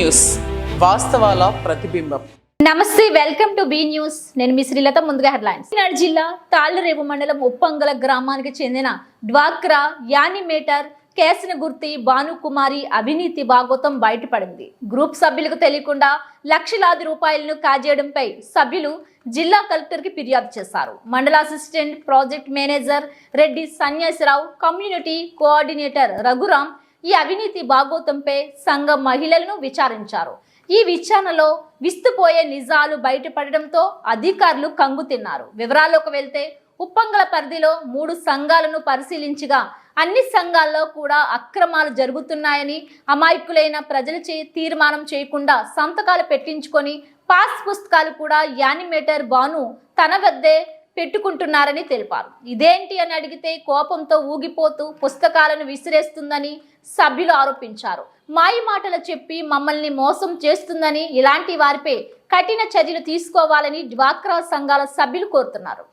News వాస్తవాల ప్రతిబింబం. నమస్తే, welcome to be news. నేను మీ శ్రీలత. ముందుగా హెడ్లైన్స్. కాకినాడ జిల్లా తాళ్లరేవు మండలం ఉప్పంగల గ్రామానికి చెందిన డ్వాక్రా యానిమేటర్ కేసనగుర్తి భానుకుమారి అవినీతి భాగోతం బయటపడింది. గ్రూప్ సభ్యులకు తెలియకుండా లక్షలాది రూపాయలను కాజేయడంపై సభ్యులు జిల్లా కలెక్టర్కి ఫిర్యాదు చేశారు. మండల assistant project manager Reddy Sanyasi Rao, community coordinator Raghuram ఈ అవినీతి భాగోతంపై సంఘ మహిళలను విచారించారు. ఈ విచారణలో విస్తుపోయే నిజాలు బయటపడడంతో అధికారులు కంగుతిన్నారు. వివరాల్లోకి వెళ్తే ఉప్పంగల పరిధిలో 3 సంఘాలను పరిశీలించగా అన్ని సంఘాల్లో కూడా అక్రమాలు జరుగుతున్నాయని, అమాయకులైన ప్రజలచే తీర్మానం చేయకుండా సంతకాలు పెట్టించుకొని పాస్ పుస్తకాలు కూడా యానిమేటర్ భాను తన వద్దే పెట్టుకుంటున్నారని తెలిపారు. ఇదేంటి అని అడిగితే కోపంతో ఊగిపోతూ పుస్తకాలను విసిరేస్తుందని సభ్యులు ఆరోపించారు. మాయ మాటలు చెప్పి మమ్మల్ని మోసం చేస్తుందని, ఇలాంటి వారిపై కఠిన చర్యలు తీసుకోవాలని డ్వాక్రా సంఘాల సభ్యులు కోరుతున్నారు.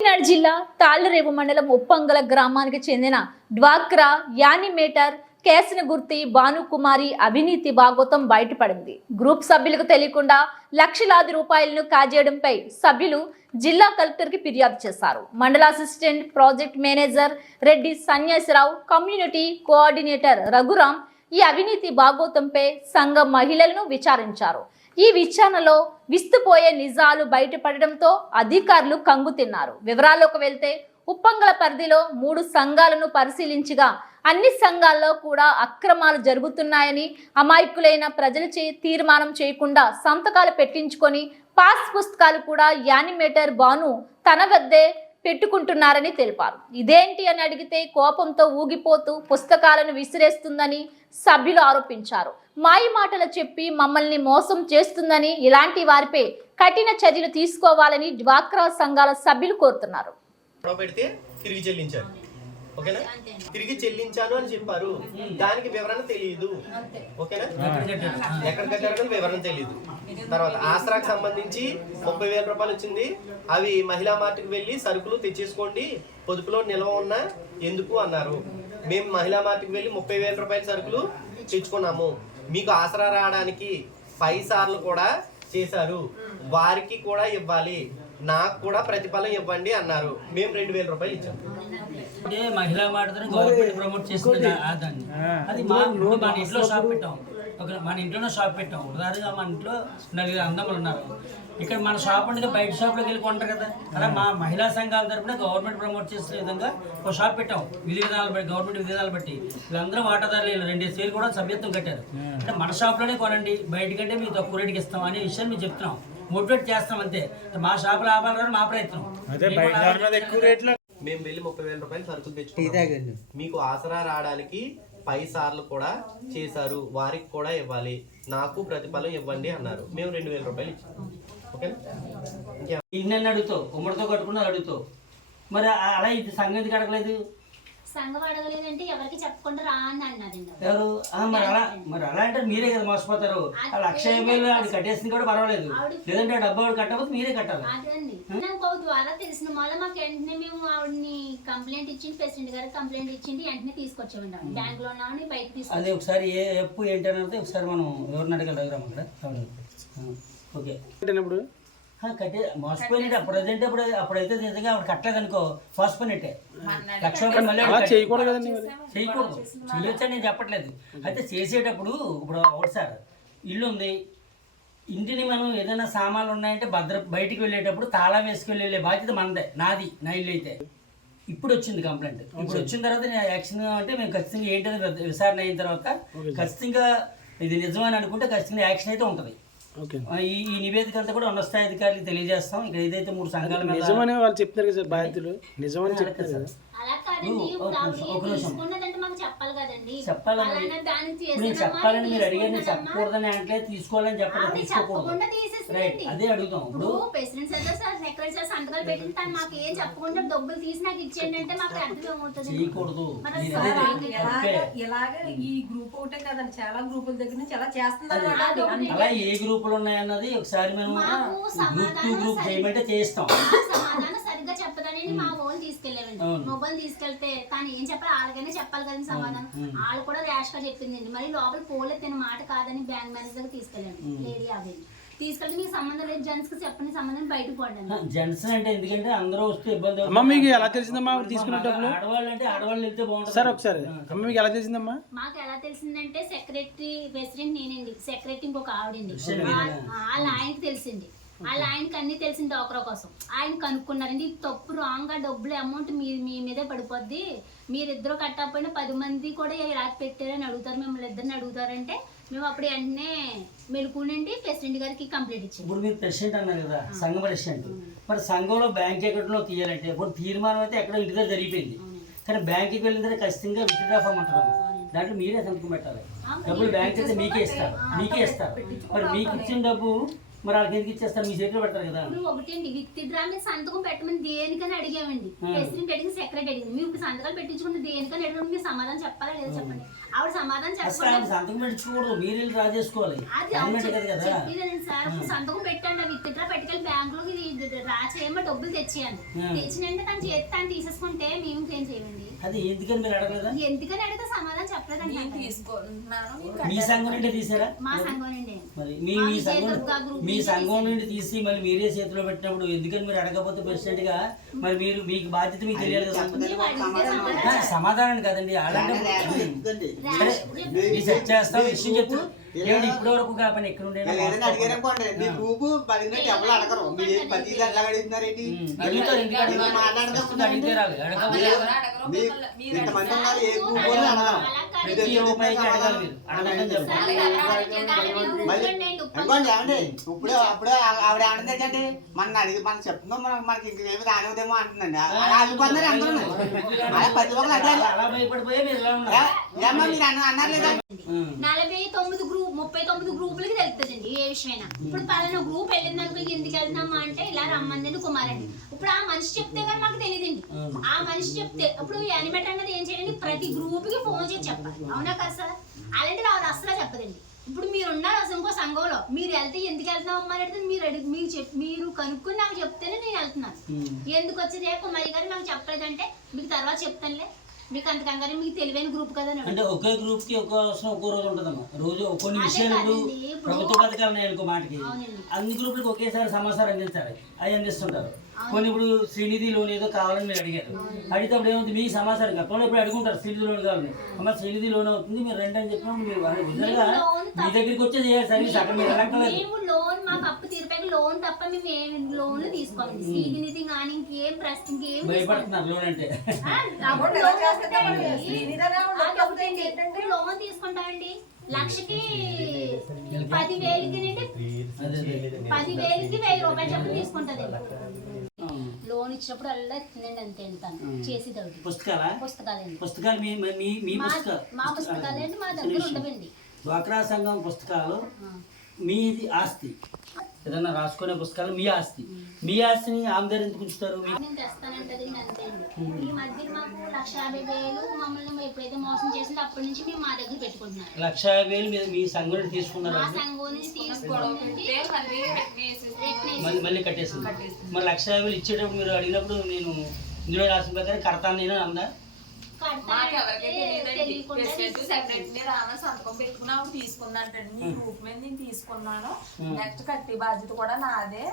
కాకినాడ జిల్లా తాళ్లరేవు మండలం ఉప్పంగల గ్రామానికి చెందిన డ్వాక్రా యానిమేటర్ కేసనగుర్తి భానుకుమారి అవినీతి భాగోతం బయటపడింది. గ్రూప్ సభ్యులకు తెలియకుండా లక్షలాది రూపాయలను కాజేయడంపై సభ్యులు జిల్లా కలెక్టర్కి ఫిర్యాదు చేశారు. మండల assistant project manager Reddy Sanyasi Rao, community coordinator Raghuram ఈ అవినీతి భాగోతంపై సంఘ మహిళలను విచారించారు. ఈ విచారణలో విస్తుపోయే నిజాలు బయటపడడంతో అధికారులు కంగుతిన్నారు. వివరాల్లోకి వెళ్తే ఉప్పంగల పరిధిలో 3 సంఘాలను పరిశీలించగా అన్ని సంఘాల్లో కూడా అక్రమాలు జరుగుతున్నాయని, అమాయకులైన ప్రజలచే తీర్మానం చేయకుండా సంతకాలు పెట్టించుకొని పాస్ పుస్తకాలు కూడా యానిమేటర్ భాను తన వద్దే పెట్టుకుంటున్నారని తెలిపారు. ఇదేంటి అని అడిగితే కోపంతో ఊగిపోతూ పుస్తకాలను విసిరేస్తుందని సభ్యులు ఆరోపించారు. మాయ మాటలు చెప్పి మమ్మల్ని మోసం చేస్తుందని, ఇలాంటి వారిపై కఠిన చర్యలు తీసుకోవాలని డ్వాక్రా సంఘాల సభ్యులు కోరుతున్నారు. తిరిగి చెల్లించారు, ఓకేనా? తిరిగి చెల్లించాను అని చెప్పారు, దానికి వివరణ తెలియదు, ఓకేనా? ఎక్కడ కట్టారో వివరణ తెలియదు. తర్వాత ఆసరాకు సంబంధించి 30,000 రూపాయలు వచ్చింది, అవి మహిళా మార్ట్కి వెళ్ళి సరుకులు తెచ్చేసుకోండి, పొదుపులో నిల్వ ఉన్నా ఎందుకు అన్నారు. మేము మహిళా మార్ట్కి వెళ్ళి 30,000 రూపాయల సరుకులు తెచ్చుకున్నాము, మీకు ఆసరా రావడానికి 5 సార్లు కూడా చేశారు, వారికి కూడా ఇవ్వాలి, నాకు కూడా ప్రతిఫలం ఇవ్వండి అన్నారు. మేము 2,000 రూపాయలు ఇచ్చాము. మహిళా మార్ట్ గవర్నమెంట్ ప్రమోట్ చేస్తుంది అది మన ఇంట్లో షాప్ పెట్టాం, మన ఇంట్లోనే షాప్ పెట్టాం. ఉదాహరణగా మన ఇంట్లో 4 అందములు ఉన్నారు. ఇక్కడ మన షాప్ ఉండగా బయట షాప్లోకి వెళ్ళి కొంటారు కదా, అలా మా మహిళా సంఘాల తరపున గవర్నమెంట్ ప్రమోట్ చేసే విధంగా ఒక షాప్ పెట్టాం. విధి విధానాలు బట్టి, గవర్నమెంట్ విధానాలు బట్టి వీళ్ళందరూ వాటాదారులు 2 వేలు కూడా సభ్యత్వం కట్టారు. అంటే మన షాప్లోనే కొనండి, బయటకంటే మీకు తక్కువ రేటుకి ఇస్తాం అనే విషయాన్ని మేము చెప్తున్నాం, మోటివేట్ చేస్తాం. అంతే, మా షాప్ లాభాలు రాని మా ప్రయత్నం. మేము వెళ్ళి 30,000 రూపాయలు సరుకులు తెచ్చుకున్నాం, మీకు ఆసరా రావడానికి 5 సార్లు కూడా చేశారు, వారికి కూడా ఇవ్వాలి, నాకు ప్రతిఫలం ఇవ్వండి అన్నారు. మేము 2,000 రూపాయలు ఇచ్చాము, ఓకేనా? ఇన్నెన్ని అడుగుతావు, ఉమ్మడితో కట్టుకున్నది అడుగుతావు, మరి అలా ఇది సంగతి అడగలేదు. సంఘం అడగలేదంటే ఎవరికి చెప్పకుండా రా అని అన్నదండి ఎవరు? మరి అలా అంటే మీరే కదా మోసపోతారు. ఆ 1,50,000 అది కట్టేసింది కూడా పర్వాలేదు, లేదంటే డబ్బు ఆవిడ కట్టకపోతే మీరే కట్టాలి. అదండి నాకు ద్వారా తెలిసిన మళ్ళీ మాకు వెంటనే మేము ఆవిడని కంప్లైంట్ ఇచ్చింది, ప్రెసిడెంట్ గారికి కంప్లైంట్ ఇచ్చింది, వెంటనే తీసుకొచ్చామండి. బ్యాంక్ లో ఉన్నామని బయట తీసుకొచ్చాం. అదే ఒకసారి ఏ ఎప్పు ఏంటంటే ఒకసారి మనం ఎవరిని అడగాలి దగ్గర అక్కడ. ఓకే, కట్టే మోసపోయినట్టే ప్రజెంట్ అప్పుడైతే నిజంగా ఆవిడ కట్టలేదు అనుకో, మోసపోయినట్టే. 1,00,000 మళ్ళీ చేయకూడదు, చేయొచ్చని నేను చెప్పట్లేదు. అయితే చేసేటప్పుడు ఇప్పుడు ఒకటి సార్ ఇల్లు ఉంది, ఇంటిని మనం ఏదైనా సామాన్లు ఉన్నాయంటే బయటికి వెళ్ళేటప్పుడు తాళం వేసుకెళ్ళి వెళ్ళే బాధ్యత మనదే, నాది, నా ఇల్లు అయితే. ఇప్పుడు వచ్చింది కంప్లైంట్, ఇప్పుడు వచ్చిన తర్వాత నేను యాక్షన్ అంటే మేము ఖచ్చితంగా ఏంటనేది విచారణ అయిన తర్వాత ఖచ్చితంగా ఇది నిజమని అనుకుంటే ఖచ్చితంగా యాక్షన్ అయితే ఉంటుంది. ఈ నివేదిక అంతా కూడా ఉన్నత స్థాయి అధికారులకు తెలియజేస్తాం. ఇక్కడ ఏదైతే 3 సంఘాల మీద నిజమని వాళ్ళు చెప్తారు కదా, బాధ్యతలు నిజమని చెప్తారు కదా. చెప్పాలని మీరు అడిగారు, చెప్పకూడదని అంటే తీసుకోవాలని చెప్పండి, తీసుకోకూడదు. అదే అడుగుతాం. ఇప్పుడు ప్రెసిడెంట్ సార్ సెక్రటరీ సార్ సంతకాలు పెట్టి తను మాకు ఏం చెప్పకుండా డబ్బులు తీసి నాకు ఇచ్చేయండి అంటే మాకు అర్థం ఏమవుతుంది? చేయకూడదు. ఇలాగే ఈ గ్రూప్ ఒకటే కదండి, చాలా గ్రూపుల దగ్గర నుంచి అలా చేస్తున్నారు. అలా ఏ గ్రూపులు ఉన్నాయన్నది ఒకసారి మేము గ్రూప్ 2 గ్రూప్ చేయమంటే చేస్తాం. సమాధానం సరిగ్గా చెప్పదని అండి మా ఓన్ తీసుకెళ్ళామండి. మొబైల్ తీసుకెళ్తే తను ఏం చెప్పాలి వాళ్ళకైనా చెప్పాలి కదండి సమాధానం. వాళ్ళు కూడా ర్యాష్ గా చెప్పిందండి. మరి లోపల పోలే తిన మాట కాదని బ్యాంక్ మేనేజర్ దగ్గర తీసుకెళ్ళాను. లేడీ అవి తీసుకెళ్తే మీకు సంబంధం లేదు, జెంట్స్ కి చెప్పని సంబంధం బయట పోండి. జెంట్స్ అంటే ఎందుకంటే అందరూ వస్తే ఇబ్బంది అమ్మ మీకు ఎలా తెలిసిందమ్మా తీసుకున్నప్పుడు? ఆడవాళ్ళు అంటే ఆడవాళ్ళు వెళ్తే బాగుంటుంది సార్ ఒకసారి అమ్మ మీకు ఎలా తెలిసిందమ్మా? మాకు ఎలా తెలిసిందంటే సెక్రటరీ ప్రెసిడెంట్ నేనండి, సెక్రటరీ ఇంకొక ఆవిడండి. వాళ్ళ ఆయనకి తెలిసింది, వాళ్ళ ఆయనకి అన్ని తెలిసింది డోక్రా కోసం. ఆయన కనుక్కున్నారండి తప్పు రాంగ్ గా డబ్బులు అమౌంట్ మీ మీదే పడిపోద్ది, మీరిద్దరు కట్టకపోయినా 10 మంది కూడా ఇలా పెట్టారని అడుగుతారు, మిమ్మల్ని ఇద్దరిని అడుగుతారంటే మేము అప్పుడు వెంటనే మెలుకునండి ప్రెసిడెంట్ గారికి కంప్లైంట్ ఇచ్చాము. ఇప్పుడు మీరు ప్రెసిడెంట్ అన్నారు కదా, సంఘ ప్రెసిడెంట్. మరి సంఘంలో బ్యాంక్ అకౌంట్లో తీయాలంటే ఇప్పుడు తీర్మానం అయితే ఎక్కడో ఇంటి దగ్గర జరిగిపోయింది, కానీ బ్యాంక్కి వెళ్ళిన తర్వాత ఖచ్చితంగా విత్డ్రా ఫామ్ అంటారు. దాంట్లో మీరే సంతకం పెట్టాలి. డబ్బులు బ్యాంక్ అయితే మీకే ఇస్తారు. మరి మీకు ఇచ్చిన డబ్బు మరి వాళ్ళకి ఎందుకు ఇచ్చేస్తారు? మీ చేతిలో పెడతారు కదా. ఇప్పుడు ఒకటండి విత్డ్రా మీద సంతకం పెట్టమని దేనికని అడిగామండి. ప్రెసిడెంట్ అడిగి సెక్రటరీ అడిగింది. మీరు సంతకాలు పెట్టించుకుంటే దేనికని అడిగారు, మీరు సమాధానం చెప్పాలా లేదా చెప్పండి. ఆవిడ సమాధానం చెప్పండి. సంతకం పెట్టించుకోకూడదు, మీరు వెళ్ళి డ్రా చేసుకోవాలి. చెప్పేదండి సార్, సంతకం పెట్టండి విత్డ్రా పెట్టుకెళ్ళి బ్యాంకులోకి డ్రా చేయమో డబ్బులు తెచ్చేయండి. తెచ్చినంటే తను చేతి తను తీసేసుకుంటే మేము ఏం చేయండి. అది ఎందుకని మీరు అడగలేదా? ఎందుకని అడిగితే సమాధానం చెప్పలేదండి. మీ సంఘం నుండి తీసారా? మా సంఘం నుండి. మరి మీ సంఘం నుండి తీసి మళ్ళీ మీరే చేతిలో పెట్టినప్పుడు ఎందుకని మీరు అడగకపోతే ప్రెసిడెంట్ గా మరి మీరు మీకు బాధ్యత మీకు తెలియాలి కదా. సమాధానం కదండి ఆడంటే సెట్ చేస్తాం విషయం చెప్తూ ఇప్పటి వరకు కాబట్టి ఎక్కడ ఉండే అడిగితే రాదు. ఇప్పుడు ఆవిడ ఏమంటే మన అడిగి మనం చెప్తున్నాం మనకి ఇంకేమి రానిదేమో అంటుందండి. అలా అనుకున్నారు అందరూ ప్రతి ఒక్కరు అదే అలా భయపడిపోయే మీరు అన్నారు లేదా. 39 గ్రూపులకి తెలుస్తుందండి ఏ విషయమైనా. ఇప్పుడు పలానా గ్రూప్ వెళ్ళింది అనుకో, ఎందుకు వెళ్తున్నామా అంటే ఇలా రమ్మంది కుమారండి. ఇప్పుడు ఆ మనిషి చెప్తే కానీ మాకు తెలియదండి. ఆ మనిషి చెప్తే ఇప్పుడు యానిమేట్ అన్నది ఏం చేయండి, ప్రతి గ్రూప్ కి ఫోన్ చేసి చెప్పాలి. అవునా కదా సార్? అలాంటిది ఆవిడ అసలు చెప్పదండి. ఇప్పుడు మీరున్నారు అసలు ఇంకో సంఘంలో, మీరు వెళ్తే ఎందుకు వెళ్తున్నాం అంటే మీరు కనుక్కుని నాకు చెప్తేనే నేను వెళ్తున్నాను. ఎందుకు వచ్చేది కుమారి గారు నాకు చెప్పలేదంటే మీకు తర్వాత చెప్తానులే, మీకు అంత కంగారు, మీకు తెలివైన గ్రూప్ కదా. అంటే ఒకే గ్రూప్ కి ఒక్కో రోజు ఉంటదమ్మా. రోజు కొన్ని విషయాలు ప్రభుత్వ పథకాలు ఉన్నాయి అనుకో మాటకి, అన్ని గ్రూపులకు ఒకేసారి సమాచారం అందించాలి. అవి అందిస్తుంటారు. కొన్ని ఇప్పుడు శ్రీనిధి లోన్ ఏదో కావాలని మీరు అడిగారు, అడిగినప్పుడు ఏమవుతుంది మీకు సమాచారం గతంలో ఇప్పుడు అడుగుంటారు శ్రీనిధి లోన్ కావాలని. అమ్మ శ్రీనిధి లోన్ అవుతుంది మీరు రండి అని చెప్పినప్పుడు మీరు నిజంగా మీ దగ్గరికి వచ్చేది సర్వీస్ అక్కడ మీరు మేము లోన్ మాకు అప్పు తీర్పాక లోన్ తప్ప మేము ఏం లోన్లు తీసుకోండి. శ్రీనిధి కానీ ఇంకేం ప్రశ్న ఇంకేం భయపడుతున్నారు లోన్ అంటే. లోన్ తీసుకుంటామండి లక్షకి 10,000కి 10,000కి 1,000 రూపాయలు చెప్పి తీసుకుంటది. లోన్ ఇచ్చినప్పుడు అలా ఎత్తుందండి అంతే అంటాను చేసేది. పుస్తకాలు మా పుస్తకాలండి మా దగ్గర ఉండవండి. డ్వాక్రా సంఘం పుస్తకాలు మీది ఆస్తి, ఏదన్నా రాసుకునే పుస్తకాలు మీ ఆస్తి. మీ ఆస్తిని ఆమె దగ్గర ఎందుకు ఉంచుతారు? నేను తెస్తానంటది అంతే అండి. ఈ మధ్య మాకు 1,50,000 మమ్మల్ని ఎప్పుడైతే మోసం చేసిందో అప్పటి నుంచి మేము మా దగ్గర పెట్టుకుంటున్నాం. 1,50,000 మీ సంఘం నుండి తీసుకున్నారు, మళ్ళీ కట్టేసింది. మరి 1,50,000 ఇచ్చేటప్పుడు మీరు అడిగినప్పుడు నేను ఇందులో రాసిన ప్రకారం కడతాను నేను అందా? సంతకం పెట్టుకుని ఆవిడ తీసుకున్నట్టండి. మీ గ్రూప్ మీద నేను తీసుకున్నాను, నెక్స్ట్ కట్టి బాధ్యత కూడా నాదే,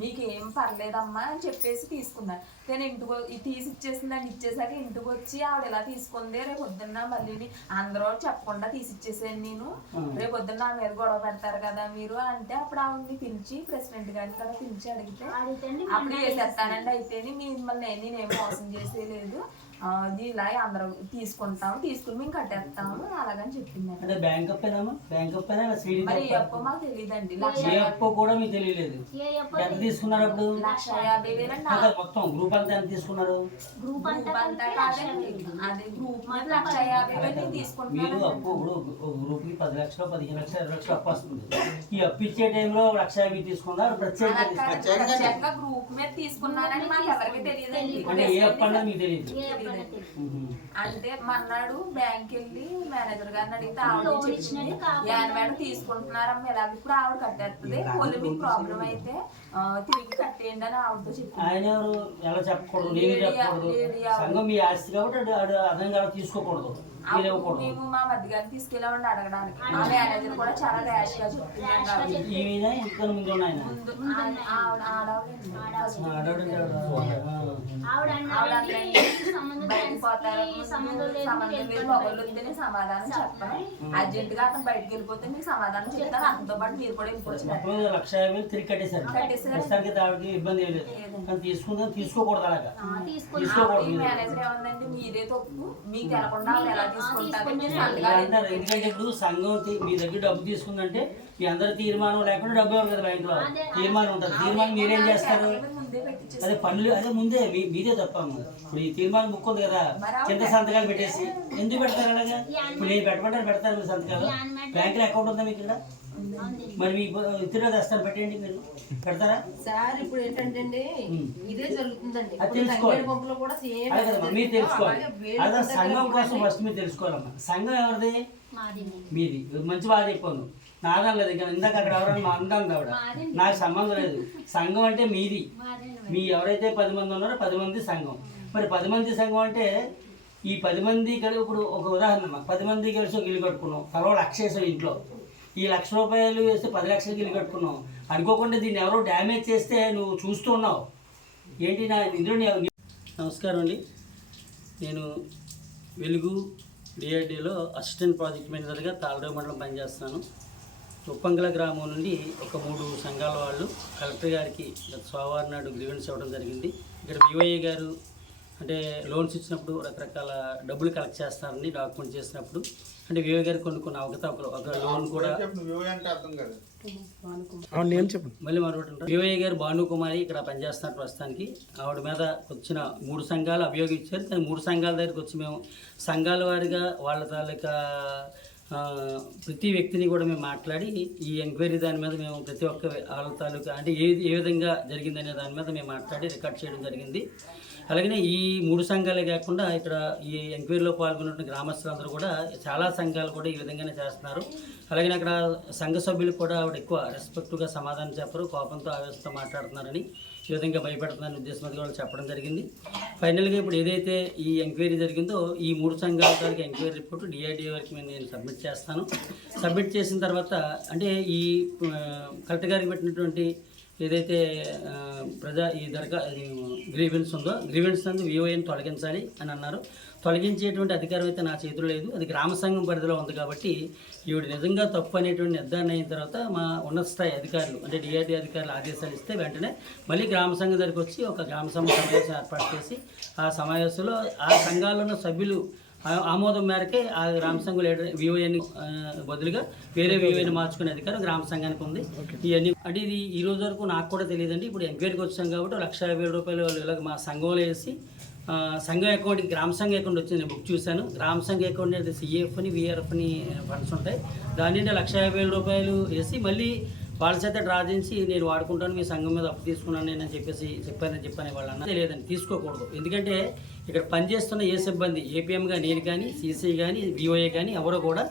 మీకు ఏం పర్లేదమ్మా అని చెప్పేసి తీసుకున్నాను. నేను ఇంటికి తీసి ఇచ్చేసిందని ఇచ్చేసాక ఇంటికి వచ్చి ఆవిడ ఎలా తీసుకుంది, రేపు పొద్దున్న మళ్ళీ అందరూ చెప్పకుండా తీసి ఇచ్చేసాను నేను, రేపు పొద్దున్న నా మీద గొడవ పెడతారు కదా మీరు అంటే అప్పుడు ఆవిడని పిలిచి ప్రెసిడెంట్ గారిని కదా పిలిచి అడిగితే అప్పుడు వేసేస్తానండి. అయితే మిమ్మల్ని నేనేం మోసం చేసేయలేదు, ఇలా అందరూ తీసుకుని మేము కట్టేస్తాము అలాగని చెప్పింది. అంటే బ్యాంక్ అప్పేనమ్మా? బ్యాంక్ అప్పేనా? మరి అప్పు మాకు తెలియదండి. కూడా మీకు తెలియలేదు. ఎంత తీసుకున్నారు అప్పుడు? 1,50,000 మొత్తం గ్రూప్ అంతా ఎంత తీసుకున్నారు? గ్రూప్ అంతా కాదండి, అదే గ్రూప్ 1,50,000 తీసుకుంటున్నారు. మీరు అప్పు గ్రూప్ కి 10 లక్షలు 15 లక్షలు 20 లక్షలు అప్పు వస్తుంది. ఈ అప్పు ఇచ్చే టైంలో 1,50,000 తీసుకున్నారు ప్రత్యేకంగా గ్రూప్ మీద తీసుకున్నారని మాకు ఎవరికి తెలియదండి. అంటే ఏ అప్పు అన్నది మీకు తెలియదు. తెలియదు. అంటే మన్నాడు బ్యాంక్ వెళ్ళి మేనేజర్ గారిని అడిగితే ఆవిడ చెప్పింది మేడం తీసుకుంటున్నారమ్మా ఇలా ఇప్పుడు ఆవిడ కట్టేస్తుంది పోలీ మీకు ప్రాబ్లం అయితే తిరిగి కట్టేయండి అని ఆవిడతో చెప్పింది. ఆయన ఎవరు ఎలా చెప్పకూడదు, నేను చెప్పకూడదు. సంఘం మీ ఆస్తి కాబట్టి అదనంగా తీసుకోకూడదు, మీరు ఇవ్వకూడదు. మేము మా మధ్య గారిని తీసుకెళ్ళామండి అడగడానికి. ఆ మేనేజర్ కూడా చాలా ర్యాష్ గా చెప్తున్నాడు. ఈ మీద ఇంకా ముందు ఉన్నాయి బయటకు పోతారు సంబంధం లేదు మొగలు ఉంటేనే సమాధానం చెప్తాను. అర్జెంట్ గా అతను బయటకు వెళ్ళిపోతే మీకు సమాధానం చెప్తాను. అతనితో పాటు మీరు కూడా వెళ్ళిపోవచ్చు. 1,50,000 తిరిగి కట్టేశారు. ప్రస్తుతానికి ఆవిడకి ఇబ్బంది ఏం లేదు, కానీ తీసుకుందాం తీసుకోకూడదు అలాగా తీసుకోకూడదు. మేనేజర్ ఏమందండి మీరే తప్పు, మీకు తెలకుండా ఎలా తీసుకుంటారు. అంటారు ఎందుకంటే ఇప్పుడు సంఘం మీ దగ్గర డబ్బు తీసుకుందంటే మీ అందరి తీర్మానం లేకుండా డబ్బు ఇవ్వరు కదా, బ్యాంకులో తీర్మానం ఉంటుంది. తీర్మానం మీరేం చేస్తారు, అదే పనులు అదే ముందే మీదే తప్పమ్మ. ఇప్పుడు ఈ తీర్మానం బుక్ ఉంది కదా, కింద సంతకాలు పెట్టేసి ఎందుకు పెడతారు అలాగా? ఇప్పుడు నేను పెట్టమంటారు పెడతారు మీరు సంతకాలు. బ్యాంకులో అకౌంట్ ఉందా మీకు ఇక్కడ? మరి మీ ఇతరులు తెస్తాను పెట్టండి, మీరు పెడతారా సార్? ఇప్పుడు ఏంటంటే ఇదే జరుగుతుందండి. అది తెలుసుకోవాలి, పంపులో కూడా సేమ్ అదే కదమ్మా మీరు తెలుసుకోవాలి. అదే సంఘం కోసం ఫస్ట్ మీరు తెలుసుకోవాలమ్మా. సంఘం ఎవరిది? మీది. మంచి బాగా చెప్పాను, నాదం లేదు. ఇంకా ఇందాక అక్కడ ఎవరైనా అంటాను ఆవిడ, నాకు సంబంధం లేదు. సంఘం అంటే మీది. మీ ఎవరైతే 10 మంది ఉన్నారో 10 మంది సంఘం. మరి 10 మంది సంఘం అంటే ఈ 10 మంది కలిసి ఇప్పుడు ఒక ఉదాహరణ 10 మంది కలిసి ఒక ఇల్లు కట్టుకున్నాం, తలో 1,00,000 వేసాం ఇంట్లో. ఈ 1,00,000 రూపాయలు వేస్తే 10 లక్షలకి ఇల్లు కట్టుకున్నాం. అనుకోకుండా దీన్ని ఎవరో డ్యామేజ్ చేస్తే నువ్వు చూస్తూ ఉన్నావు ఏంటి నా ఇందులో. నమస్కారం అండి, నేను వెలుగు డిఆర్డీలో అసిస్టెంట్ ప్రాజెక్ట్ మేనేజర్గా తాళరేవు మండలం పనిచేస్తున్నాను. ఉప్పంగల గ్రామం నుండి ఒక 3 సంఘాల వాళ్ళు కలెక్టర్ గారికి గత సోమవారం నాడు గ్రీవెన్స్ ఇవ్వడం జరిగింది. ఇక్కడ వివై గారు అంటే లోన్స్ ఇచ్చినప్పుడు రకరకాల డబ్బులు కలెక్ట్ చేస్తారని డాక్యుమెంట్ చేసినప్పుడు అంటే వివై గారు కొన్ని అవకతవకలు ఒక లోన్ కూడా మళ్ళీ మరొకటి వివై గారు భానుకుమారి ఇక్కడ పనిచేస్తున్నారు ప్రస్తుతానికి. ఆవిడ మీద వచ్చిన 3 సంఘాలు అభియోగం ఇచ్చారు. కానీ 3 సంఘాల దగ్గరికి వచ్చి మేము సంఘాల వారిగా వాళ్ళ తాలూకా ప్రతి వ్యక్తిని కూడా మేము మాట్లాడి ఈ ఎంక్వైరీ దాని మీద మేము ప్రతి ఒక్క వాళ్ళ తాలూకా అంటే ఏ విధంగా జరిగిందనే దాని మీద మేము మాట్లాడి రికార్డ్ చేయడం జరిగింది. అలాగనే ఈ 3 సంఘాలే కాకుండా ఇక్కడ ఈ ఎంక్వైరీలో పాల్గొన్న గ్రామస్తులందరూ కూడా చాలా సంఘాలు కూడా ఈ విధంగానే చేస్తున్నారు. అలాగే అక్కడ సంఘ సభ్యులు కూడా ఆవిడ ఎక్కువ రెస్పెక్ట్గా సమాధానం చెప్పరు, కోపంతో ఆవేశంతో మాట్లాడుతున్నారని ఈ విధంగా భయపెడుతున్నారని ఉద్దేశంతో వాళ్ళు చెప్పడం జరిగింది. ఫైనల్గా ఇప్పుడు ఏదైతే ఈ ఎంక్వైరీ జరిగిందో ఈ 3 సంఘాల తాలూకు ఎంక్వైరీ రిపోర్ట్ డిఆర్డీఓ వరకు నేను సబ్మిట్ చేస్తాను. సబ్మిట్ చేసిన తర్వాత అంటే ఈ కలెక్టర్ గారికి పెట్టినటువంటి ఏదైతే ఈ గ్రీవెన్స్ ఉందో గ్రీవెన్స్ అందు విఓఏని తొలగించాలి అని అన్నారు. తొలగించేటువంటి అధికారం అయితే నా చేతిలో లేదు, అది గ్రామ సంఘం పరిధిలో ఉంది. కాబట్టి ఈవిడ నిజంగా తప్పు అనేటువంటి నిర్ధారణ అయిన తర్వాత మా ఉన్నత స్థాయి అధికారులు అంటే డిఆర్డీ అధికారులు ఆదేశాలు ఇస్తే వెంటనే మళ్ళీ గ్రామ సంఘం దగ్గరికి వచ్చి ఒక గ్రామ సంఘం సమావేశం ఏర్పాటు చేసి ఆ సమావేశంలో ఆ సంఘాల్లో ఉన్న సభ్యులు ఆమోదం మేరకే ఆ గ్రామ సంఘం లీడర్ విఓఏని బదులుగా వేరే విఓఏని మార్చుకునే అధికారం గ్రామ సంఘానికి ఉంది. ఇవన్నీ అంటే ఇది ఈ రోజు వరకు నాకు కూడా తెలియదండి. ఇప్పుడు ఎంక్వైరీకి వచ్చాం కాబట్టి 1,50,000 రూపాయలు ఇలాగ మా సంఘంలో వేసి సంఘం అకౌంట్కి గ్రామ సంఘం అకౌంట్ వచ్చింది. నేను బుక్ చూశాను. గ్రామ సంఘ అకౌంట్ అనేది సిఏఎఫ్ని విఆర్ఎఫ్ని ఫండ్స్ ఉంటాయి. దాని నుండి 1,50,000 రూపాయలు వేసి మళ్ళీ వాళ్ళ చేత డ్రా చేసి నేను వాడుకుంటాను, మీ సంఘం మీద అప్పు తీసుకున్నాను నేను చెప్పాను వాళ్ళు అన్న లేదండి, తీసుకోకూడదు. ఎందుకంటే ఇక్కడ పనిచేస్తున్న ఏ సిబ్బంది ఏపీఎంగా నేను కానీ సీసీ కానీ విఓఏ కానీ ఎవరో కూడా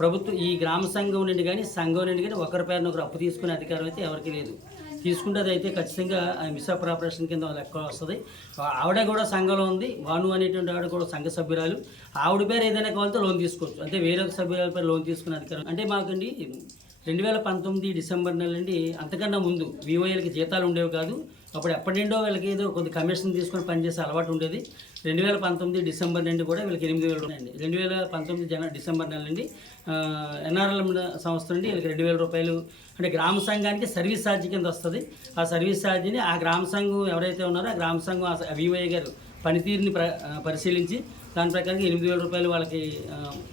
ప్రభుత్వం ఈ గ్రామ సంఘం నుండి కానీ సంఘం నుండి కానీ ఒకరి పేరున ఒకరు అప్పు తీసుకునే అధికారం అయితే ఎవరికి లేదు. తీసుకుంటే అది అయితే ఖచ్చితంగా మిస్అప్రాపరేషన్ కింద లెక్క వస్తుంది. ఆవిడ కూడా సంఘంలో ఉంది, భాను అనేటువంటి ఆవిడ కూడా సంఘ సభ్యురాలు. ఆవిడ పేరు ఏదైనా కావాలంటే లోన్ తీసుకోవచ్చు, అంటే వేరొక సభ్యురాల పేరు లోన్ తీసుకునే అధికారం అంటే మాకండి 2019 డిసెంబర్ నెల నుండి అంతకన్నా ముందు విఓఏలకి జీతాలు ఉండేవి కాదు. అప్పుడు ఎప్పటి నుండో వీళ్ళకి ఏదో కొద్ది కమిషన్ తీసుకొని పనిచేసే అలవాటు ఉండేది. 2019 డిసెంబర్ నుండి కూడా వీళ్ళకి 8,000 ఉన్నాయండి. 2019 డిసెంబర్ నెల నుండి ఎన్ఆర్ఎల్ సంస్థ నుండి వీళ్ళకి 2,000 రూపాయలు అంటే గ్రామ సంఘానికి సర్వీస్ ఛార్జ్ కింద వస్తుంది. ఆ సర్వీస్ ఛార్జీని ఆ గ్రామ సంఘం ఎవరైతే ఉన్నారో ఆ గ్రామ సంఘం విఓఏ గారు పనితీరుని పరిశీలించి దాని ప్రకారం 8,000 రూపాయలు వాళ్ళకి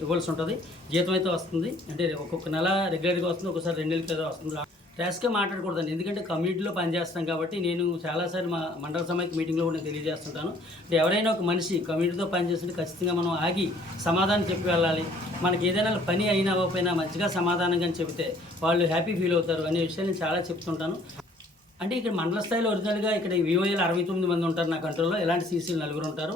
ఇవ్వాల్సి ఉంటుంది. జీతం అయితే వస్తుంది, అంటే ఒక్కొక్క నెల రెగ్యులర్గా వస్తుంది, ఒక్కొక్కసారి 2 నెలలకి వస్తుంది. ర్యాష్గా మాట్లాడకూడదండి, ఎందుకంటే కమ్యూనిటీలో పనిచేస్తాం కాబట్టి. నేను చాలాసార్లు మా మండల సమైక్య మీటింగ్లో కూడా నేను తెలియజేస్తుంటాను. ఎవరైనా ఒక మనిషి కమ్యూనిటీతో పనిచేస్తుంటే ఖచ్చితంగా మనం ఆగి సమాధానం చెప్పి వెళ్ళాలి. మనకి ఏదైనా పని అయినా అవ్వకపోయినా మంచిగా సమాధానంగా చెబితే వాళ్ళు హ్యాపీ ఫీల్ అవుతారు అనే విషయాన్ని చాలా చెప్తుంటాను. అంటే ఇక్కడ మండల స్థాయిలో ఒరిజినల్గా ఇక్కడ విఓఏలు 69 మంది ఉంటారు నా కంట్రోల్లో, ఎలాంటి సీసీలు 4 ఉంటారు.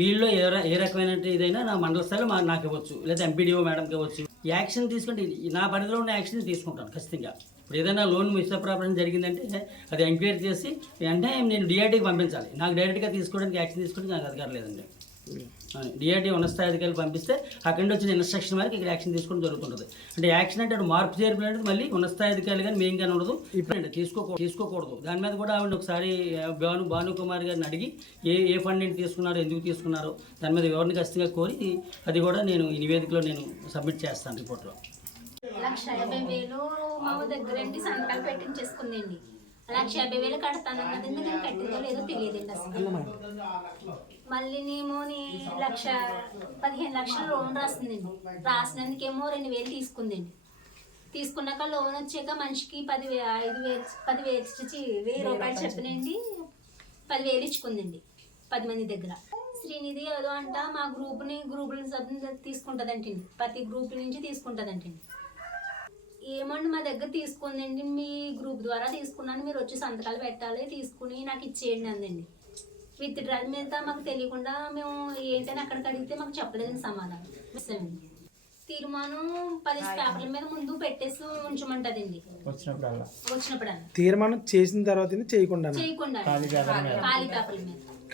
వీళ్ళు ఏ రకమైన ఇదైనా నా మండల స్థాయిలో నాకు ఇవ్వచ్చు, లేదా ఎంపీడీఓ మేడంకి ఇవ్వచ్చు. యాక్షన్ తీసుకుంటే నా పరిధిలో ఉన్న యాక్షన్ తీసుకుంటాను ఖచ్చితంగా. ఇప్పుడు ఏదైనా లోన్ మిస్అప్రాపరేషన్ జరిగిందంటే అది ఎంక్వైరీ చేసి అంటే నేను డిఆర్టీకి పంపించాలి. నాకు డైరెక్ట్గా తీసుకోవడానికి యాక్షన్ తీసుకోవడానికి నాకు అధికారం లేదండి. డిఆర్టీ ఉన్నత స్థాయి అధికారులు పంపిస్తే అక్కడి నుంచి వచ్చిన ఇన్స్ట్రక్షన్ వరకు ఇక్కడ యాక్షన్ తీసుకోవడం జరుగుతుంటుంది. అంటే యాక్షన్ అంటే అటు మార్పు చేర్పు అనేది మళ్ళీ ఉన్నత స్థాయి అధికారులు కానీ మేము కానీ ఉండదు, ఇప్పుడు తీసుకోకూడదు. దాని మీద కూడా ఆవిడ ఒకసారి భానుకుమారి గారిని అడిగి ఏ ఫండ్ ఏంటి తీసుకున్నారో, ఎందుకు తీసుకున్నారో దాని మీద వివరణ ఖచ్చితంగా కోరి అది కూడా నేను ఈ నివేదికలో నేను సబ్మిట్ చేస్తాను రిపోర్ట్లో. 1,50,000 మా దగ్గర సంతకాలు పెట్టించేసుకుందండి. 1,50,000 కడతానన్నది నేను కట్టిందో లేదో తెలియదండి అసలు. మళ్ళీ నేమో 15 లక్షలు లోన్ రాసిందండి. రాసినందుకేమో 2,000 తీసుకుందండి. తీసుకున్నాక లోన్ వచ్చాక మనిషికి 10,000 రూపాయలు చెప్పినండి 10,000 ఇచ్చుకుందండి 10 మంది దగ్గర. శ్రీనిధి ఏదో అంట మా గ్రూపులు తీసుకుంటుందంటండి, ప్రతి గ్రూప్ నుంచి తీసుకుంటుందంటండి. ఏమండి మా దగ్గర తీసుకుందండి, మీ గ్రూప్ ద్వారా తీసుకున్నాను, మీరు వచ్చి సంతకాలు పెట్టాలి, తీసుకుని నాకు ఇచ్చేయండి అందండి. విత్ డ్రాల్ మీద మాకు తెలియకుండా మేము ఏంటని అక్కడికి అడిగితే మాకు చెప్పలేదండి సమాధానం. తీర్మానం 10 పేపర్ల మీద ముందు పెట్టేసి ఉంచమంటదండి వచ్చినప్పుడు. తీర్మానం చేసిన తర్వాత చేయకుండా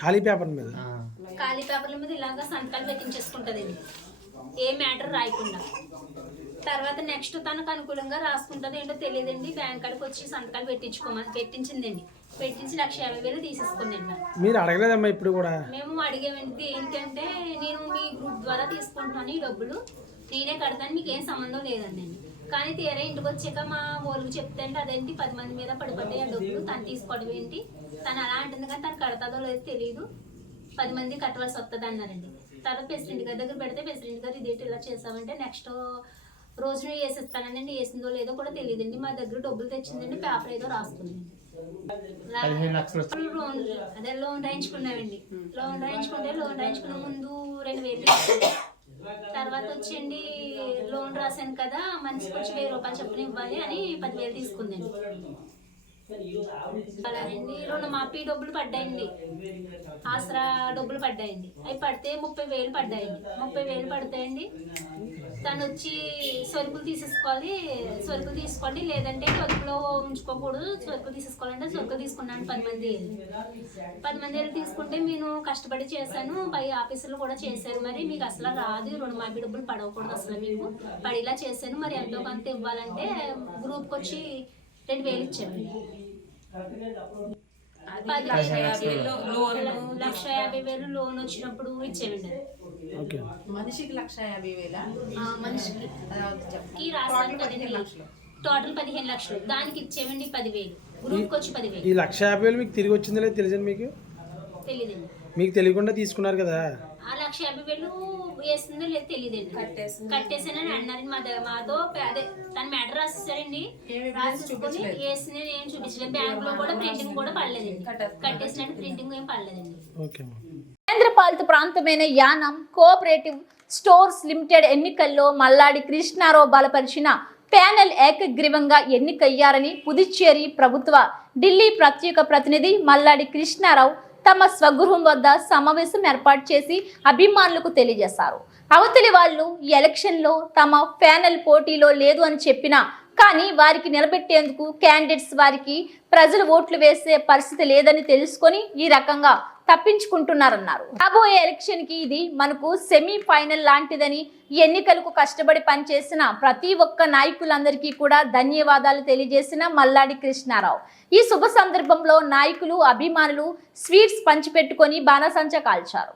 ఖాళీ పేపర్ల మీద ఇలాగ సంతకాలు పెట్టించేసుకుంటదండి, ఏ మ్యాటర్ రాయకుండా. తర్వాత నెక్స్ట్ తనకు అనుకూలంగా రాసుకుంటుంది ఏంటో తెలియదండి. బ్యాంక్ కాడికి వచ్చి సంతకాలు పెట్టించిందండి. పెట్టించి 1,50,000 తీసేసుకుందండి. మీరు అడగలేదమ్మా ఇప్పుడు కూడా? మేము అడిగామండి, ఏంటంటే నేను మీ గ్రూప్ ద్వారా తీసుకుంటున్నాను, ఈ డబ్బులు నేనే కడతాను, మీకు ఏం సంబంధం లేదండి. కానీ తీరా ఇంటికి వచ్చాక మా వాళ్ళకి చెప్తే అదేంటి 10 మంది మీద పడిపోతాయి ఆ డబ్బులు, తను తీసుకోవడం ఏంటి, తను అలా అంటుంది కానీ తను కడతాదో లేదో తెలియదు, 10 మంది కట్టవలసి వస్తుంది అన్నారండి. తర్వాత ప్రెసిడెంట్ గారి దగ్గర పెడితే ప్రెసిడెంట్ గారు ఇదేంటి ఇలా చేసామంటే నెక్స్ట్ రోజున వేసేస్తానండి, వేసిందో లేదో కూడా తెలియదండి. మా దగ్గర డబ్బులు తెచ్చిందండి, పేపర్ ఏదో రాసుకుందండి. అదే లోన్ రాయించుకున్నామండి. లోన్ రాయించుకున్న ముందు 2,000, తర్వాత వచ్చండి లోన్ రాశాను కదా మనిషికి వచ్చి 1,000 రూపాయలు చొప్పున ఇవ్వాలి అని 10,000 తీసుకుందండి. అలానండి రుణమాఫీ డబ్బులు పడ్డాయండి, ఆసరా డబ్బులు పడ్డాయండి. అవి పడితే 30,000 పడ్డాయండి. 30,000 పడతాయండి. తను వచ్చి సరుకులు తీసుకోండి, లేదంటే సరుకులో ఉంచుకోకూడదు, సరుకులు తీసుకోవాలంటే సరుకులు తీసుకున్నాను 10 మంది తీసుకుంటే నేను కష్టపడి చేశాను, పై ఆఫీసులు కూడా చేశారు, మరి మీకు అసలు రాదు, రుణమాఫీ డబ్బులు పడవకూడదు, అసలు మీకు పడేలా చేశాను, మరి ఎంతో కొంత ఇవ్వాలంటే గ్రూప్కి వచ్చి 2,000 ఇచ్చాను. 1,50,000 లోన్ వచ్చినప్పుడు ఇచ్చేయండి. మనిషికి 1,50,000 మనిషికి రాసాను కదండి, టోటల్ 15 లక్షలు, దానికి ఇచ్చేవండి 10,000, గ్రూప్కి వచ్చి 10,000. ఈ 1,50,000 మీకు తిరిగి వచ్చిందో లేదో తెలియదు మీకు? తెలియదండి. మీకు తెలియకుండా తీసుకున్నారు కదా? ఆ 1,50,000 వేస్తుందో లేదు తెలియదండి, కట్టేసానని అన్నారండి. మాతో అదే తన మ్యాటర్ రాసేసారండి, రాసుకొని వేసింది ఏం చూపించలేదు. బ్యాంక్ లో కూడా ప్రింటింగ్ కూడా పడలేదండి, కట్టేసినట్టు ప్రింటింగ్ ఏం పడలేదండి. కేంద్రపాలిత ప్రాంతమైన యానం కోఆపరేటివ్ స్టోర్స్ లిమిటెడ్ ఎన్నికల్లో మల్లాడి కృష్ణారావు బలపరిచిన ప్యానెల్ ఏకగ్రీవంగా ఎన్నికయ్యారని పుదుచ్చేరి ప్రభుత్వ ఢిల్లీ ప్రత్యేక ప్రతినిధి మల్లాడి కృష్ణారావు తమ స్వగృహం వద్ద సమావేశం ఏర్పాటు చేసి అభిమానులకు తెలియజేశారు. అవతలి వాళ్ళు ఈ ఎలక్షన్లో తమ ప్యానెల్ పోటీలో లేదు అని చెప్పినా కానీ వారికి నిలబెట్టేందుకు క్యాండిడేట్స్ వారికి ప్రజలు ఓట్లు వేసే పరిస్థితి లేదని తెలుసుకొని ఈ రకంగా తప్పించుకుంటున్నారన్నారు. రాబోయే ఎలక్షన్ కి ఇది మనకు సెమీ ఫైనల్ లాంటిదని, ఈ ఎన్నికలకు కష్టపడి పనిచేసిన ప్రతి ఒక్క నాయకులందరికీ కూడా ధన్యవాదాలు తెలియజేసిన మల్లాడి కృష్ణారావు ఈ శుభ సందర్భంలో నాయకులు అభిమానులు స్వీట్స్ పంచిపెట్టుకొని బాణసంచా కాల్చారు.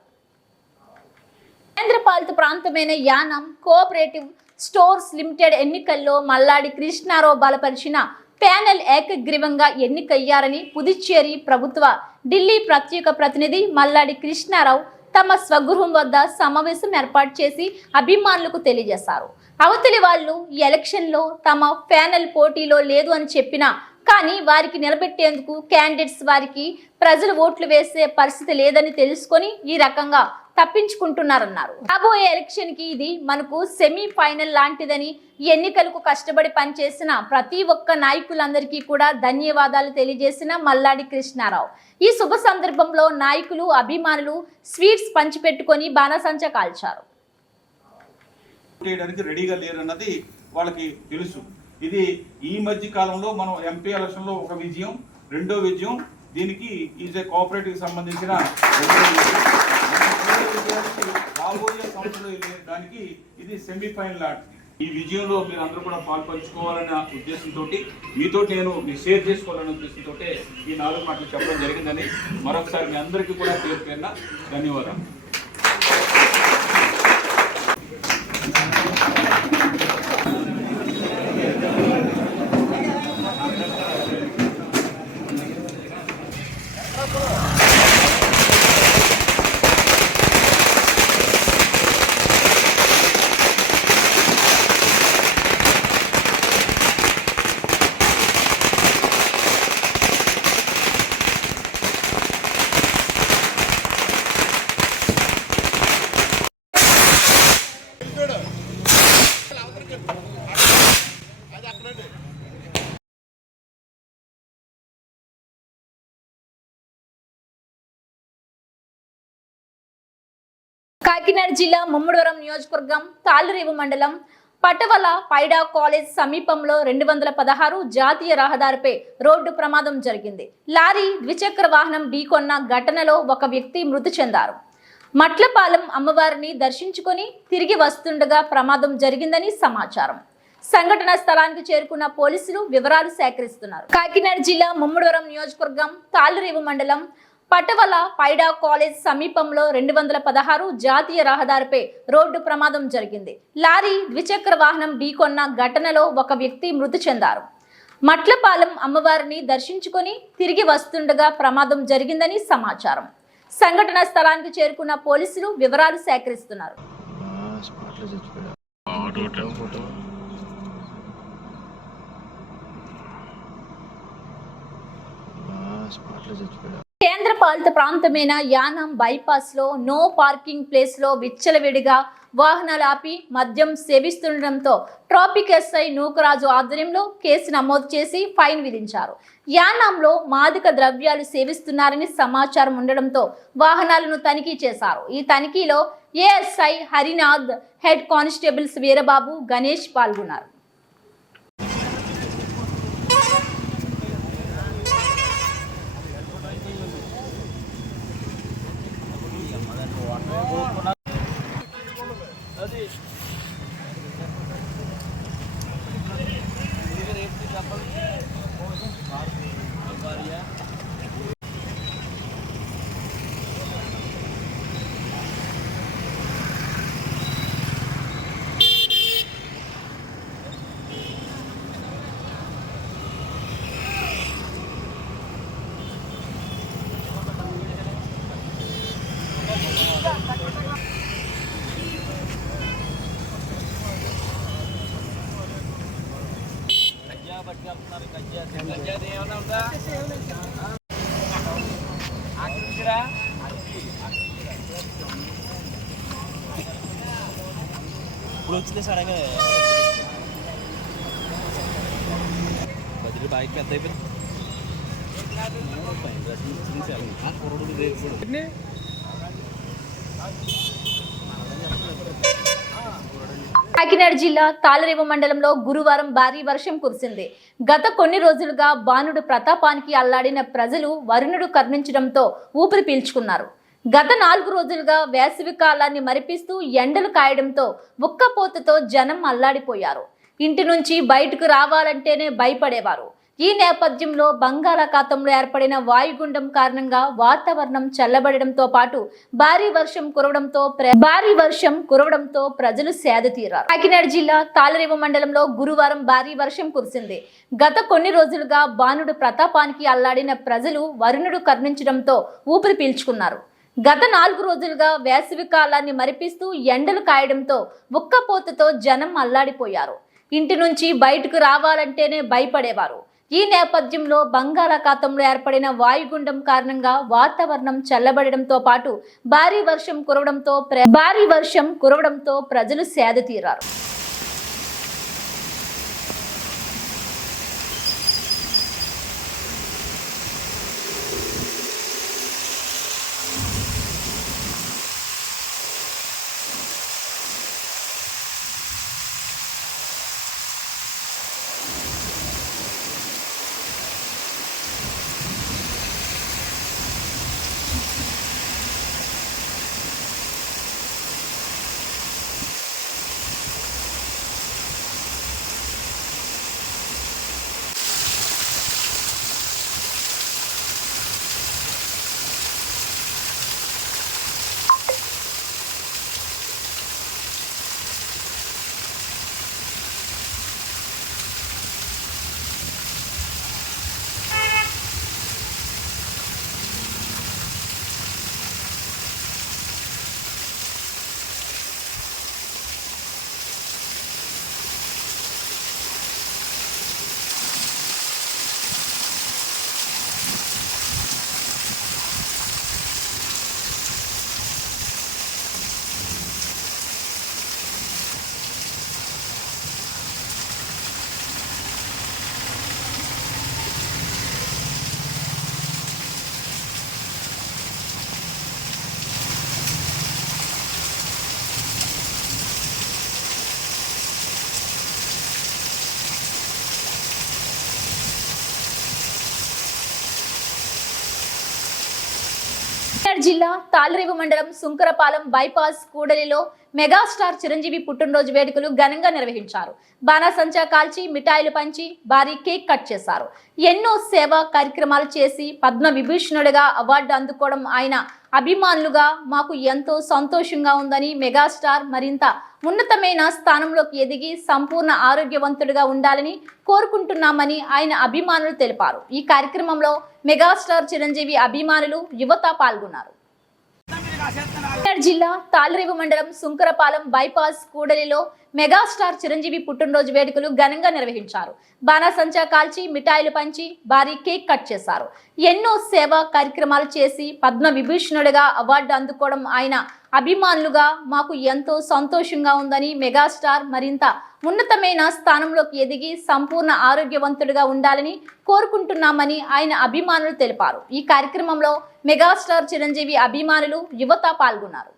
కేంద్రపాలిత ప్రాంతమైన యానం కోఆపరేటివ్ స్టోర్స్ లిమిటెడ్ ఎన్నికల్లో మల్లాడి కృష్ణారావు బలపరిచిన ప్యానెల్ ఏకగ్రీవంగా ఎన్నికయ్యారని పుదుచ్చేరి ప్రభుత్వ ఢిల్లీ ప్రత్యేక ప్రతినిధి మల్లాడి కృష్ణారావు తమ స్వగృహం వద్ద సమావేశం ఏర్పాటు చేసి అభిమానులకు తెలియజేశారు. అవతలి వాళ్ళు ఈ ఎలక్షన్లో తమ ప్యానెల్ పోటీలో లేదు అని చెప్పినా కానీ వారికి నిలబెట్టేందుకు క్యాండిడేట్స్ వారికి ప్రజలు ఓట్లు వేసే పరిస్థితి లేదని తెలుసుకొని ఈ రకంగా తప్పించుకుంటున్నారన్నారు. రాబోయే ఎలక్షన్ కి ఇది మనకు సెమీ ఫైనల్ లాంటిదని, ఎన్నికలకు కష్టపడి పనిచేసిన ప్రతి ఒక్క నాయకులందరికీ కూడా ధన్యవాదాలు తెలియజేసిన మల్లాడి కృష్ణారావు. ఈ శుభ సందర్భంలో నాయకులు, అభిమానులు స్వీట్స్ పంచిపెట్టుకొని బాణసంచ కాల్చారు. రెడీగా లేరన్నది వాళ్ళకి తెలుసు. ఇది ఈ మధ్య కాలంలో మనం ఎంపీ ఎలక్షన్లో ఒక విజయం, రెండో విజయం, దీనికి ఈజ్ ఏ కోఆపరేటివ్ సంబంధించిన రాబోయే సంవత్సరంలో దానికి ఇది సెమీఫైనల్ లాంటిది. ఈ విజయంలో మీరు అందరూ కూడా పాల్పంచుకోవాలన్న ఉద్దేశంతో మీతో నేను షేర్ చేసుకోవాలనే ఉద్దేశంతో ఈ 4 మాటలు చెప్పడం జరిగిందని మరొకసారి మీ అందరికీ కూడా పేరు పేరున ధన్యవాదాలు. కాకినాడ జిల్లా ముమ్మడివరం నియోజకవర్గం తాళ్లరేవు మండలం పటవల పైడా కాలేజ్ సమీపంలో 216 జాతీయ రహదారిపై రోడ్డు ప్రమాదం జరిగింది. లారీ ద్విచక్ర వాహనం ఢీకొన్న ఘటనలో ఒక వ్యక్తి మృతి చెందారు. మట్లపాలెం అమ్మవారిని దర్శించుకొని తిరిగి వస్తుండగా ప్రమాదం జరిగిందని సమాచారం. సంఘటన స్థలానికి చేరుకున్న పోలీసులు వివరాలు సేకరిస్తున్నారు. కాకినాడ జిల్లా ముమ్మడివరం నియోజకవర్గం తాళ్లరేవు మండలం పటవల పైడా కాలేజ్ సమీపంలో 216 జాతీయ రహదారిపై రోడ్డు ప్రమాదం జరిగింది. లారీ ద్విచక్ర వాహనం ఢీకొన్న ఘటనలో ఒక వ్యక్తి మృతి చెందారు. మట్లపాలెం అమ్మవారిని దర్శించుకొని తిరిగి వస్తుండగా ప్రమాదం జరిగిందని సమాచారం. సంఘటన స్థలానికి చేరుకున్న పోలీసులు వివరాలు సేకరిస్తున్నారు. కేంద్ర పాలిత ప్రాంతమైన యానాం బైపాస్ లో నో పార్కింగ్ ప్లేస్ లో విచ్చలవిడిగా వాహనాలు ఆపి మద్యం సేవిస్తుండటంతో ట్రాఫిక్ ఎస్ఐ నూకరాజు ఆధ్వర్యంలో కేసు నమోదు చేసి ఫైన్ విధించారు. యానాంలో మాదక ద్రవ్యాలు సేవిస్తున్నారని సమాచారం ఉండడంతో వాహనాలను తనిఖీ చేశారు. ఈ తనిఖీలో ASI Harinath, head constables Veerababu, Ganesh పాల్గొన్నారు. ఇప్పుడు వచ్చింది సడన్గా బదిలీ బాగా పెద్ద అయిపోయింది. కాకినాడ జిల్లా తాళ్లరేవు మండలంలో గురువారం భారీ వర్షం కురిసింది. గత కొన్ని రోజులుగా బాణుడు ప్రతాపానికి అల్లాడిన ప్రజలు వరుణుడు కరుణించడంతో ఊపిరి పీల్చుకున్నారు. గత 4 రోజులుగా వేసవి కాలాన్ని మరిపిస్తూ ఎండలు కాయడంతో ఉక్కపోతతో జనం అల్లాడిపోయారు. ఇంటి నుంచి బయటకు రావాలంటేనే భయపడేవారు. ఈ నేపథ్యంలో బంగాళాఖాతంలో ఏర్పడిన వాయుగుండం కారణంగా వాతావరణం చల్లబడడంతో పాటు భారీ వర్షం కురవడంతో ప్రజలు సేద తీరారు. కాకినాడ జిల్లా తాళ్లరేవు మండలంలో గురువారం భారీ వర్షం కురిసింది. గత కొన్ని రోజులుగా బాణుడు ప్రతాపానికి అల్లాడిన ప్రజలు వరుణుడు కరుణించడంతో ఊపిరి పీల్చుకున్నారు. గత 4 రోజులుగా వేసవి కాలాన్ని మరిపిస్తూ ఎండలు కాయడంతో ఉక్కపోతతో జనం అల్లాడిపోయారు. ఇంటి నుంచి బయటకు రావాలంటేనే భయపడేవారు. ఈ నేపథ్యంలో బంగాళాఖాతంలో ఏర్పడిన వాయుగుండం కారణంగా వాతావరణం చల్లబడడంతో పాటు భారీ వర్షం కురవడంతో ప్రజలు సేద తీరారు. జిల్లా తాళ్లరేవు మండలం సుంకరపాలెం బైపాస్ కూడలిలో మెగాస్టార్ చిరంజీవి పుట్టినరోజు వేడుకలు ఘనంగా నిర్వహించారు. బాణాసంచా కాల్చి మిఠాయిలు పంచి భారీ కేక్ కట్ చేశారు. ఎన్నో సేవా కార్యక్రమాలు చేసి పద్మ విభూషణుడిగా అవార్డు అందుకోవడం ఆయన అభిమానులుగా మాకు ఎంతో సంతోషంగా ఉందని, మెగాస్టార్ మరింత ఉన్నతమైన స్థానంలోకి ఎదిగి సంపూర్ణ ఆరోగ్యవంతుడిగా ఉండాలని కోరుకుంటున్నామని ఆయన అభిమానులు తెలిపారు. ఈ కార్యక్రమంలో మెగాస్టార్ చిరంజీవి అభిమానులు, యువత పాల్గొన్నారు. జిల్లా తాళ్లరేవు మండలం సుంకరపాలెం బైపాస్ కూడలిలో మెగాస్టార్ చిరంజీవి పుట్టినరోజు వేడుకలు ఘనంగా నిర్వహించారు. బాణాసంచా కాల్చి మిఠాయిలు పంచి భారీ కేక్ కట్ చేశారు. ఎన్నో సేవా కార్యక్రమాలు చేసి పద్మ విభూషణుడిగా అవార్డు అందుకోవడం ఆయన అభిమానులుగా మాకు ఎంతో సంతోషంగా ఉందని, మెగాస్టార్ మరింత ఉన్నతమైన స్థానంలోకి ఎదిగి సంపూర్ణ ఆరోగ్యవంతుడిగా ఉండాలని కోరుకుంటున్నామని ఆయన అభిమానులు తెలిపారు. ఈ కార్యక్రమంలో మెగాస్టార్ చిరంజీవి అభిమానులు, యువత పాల్గొన్నారు.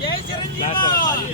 జై చిరంజీవి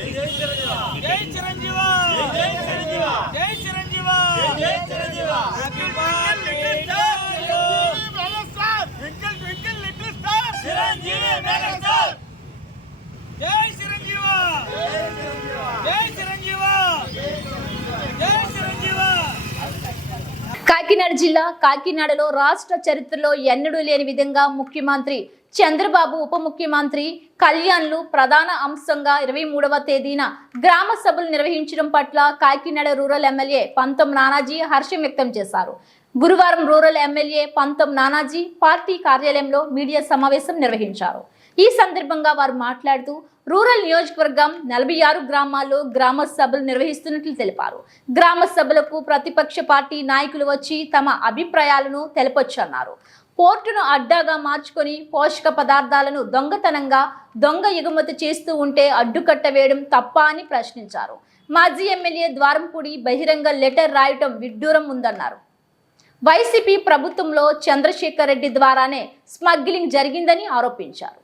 కాకినాడ జిల్లా కాకినాడలో రాష్ట్ర చరిత్రలో ఎన్నడూ లేని విధంగా ముఖ్యమంత్రి చంద్రబాబు ఉప ముఖ్యమంత్రి కళ్యాణ్లు ప్రధాన అంశంగా 23వ తేదీన గ్రామ సభలు నిర్వహించడం పట్ల కాకినాడ రూరల్ ఎమ్మెల్యే పంతం నానాజీ హర్షం వ్యక్తం చేశారు. గురువారం రూరల్ ఎమ్మెల్యే పంతం నానాజీ పార్టీ కార్యాలయంలో మీడియా సమావేశం నిర్వహించారు. ఈ సందర్భంగా వారు మాట్లాడుతూ రూరల్ నియోజకవర్గం 46 గ్రామాల్లో గ్రామ సభలు నిర్వహిస్తున్నట్లు తెలిపారు. గ్రామ సభలకు ప్రతిపక్ష పార్టీ నాయకులు వచ్చి తమ అభిప్రాయాలను తెలపొచ్చన్నారు. పోర్టును అడ్డాగా మార్చుకొని పోషక పదార్థాలను దొంగతనంగా ఎగుమతి చేస్తూ ఉంటే అడ్డుకట్ట వేయడం తప్ప అని ప్రశ్నించారు. మాజీ ఎమ్మెల్యే ద్వారంపూడి బహిరంగ లెటర్ రాయటం విడ్డూరం ఉందన్నారు. వైసీపీ ప్రభుత్వంలో చంద్రశేఖర్ రెడ్డి ద్వారానే స్మగ్లింగ్ జరిగిందని ఆరోపించారు.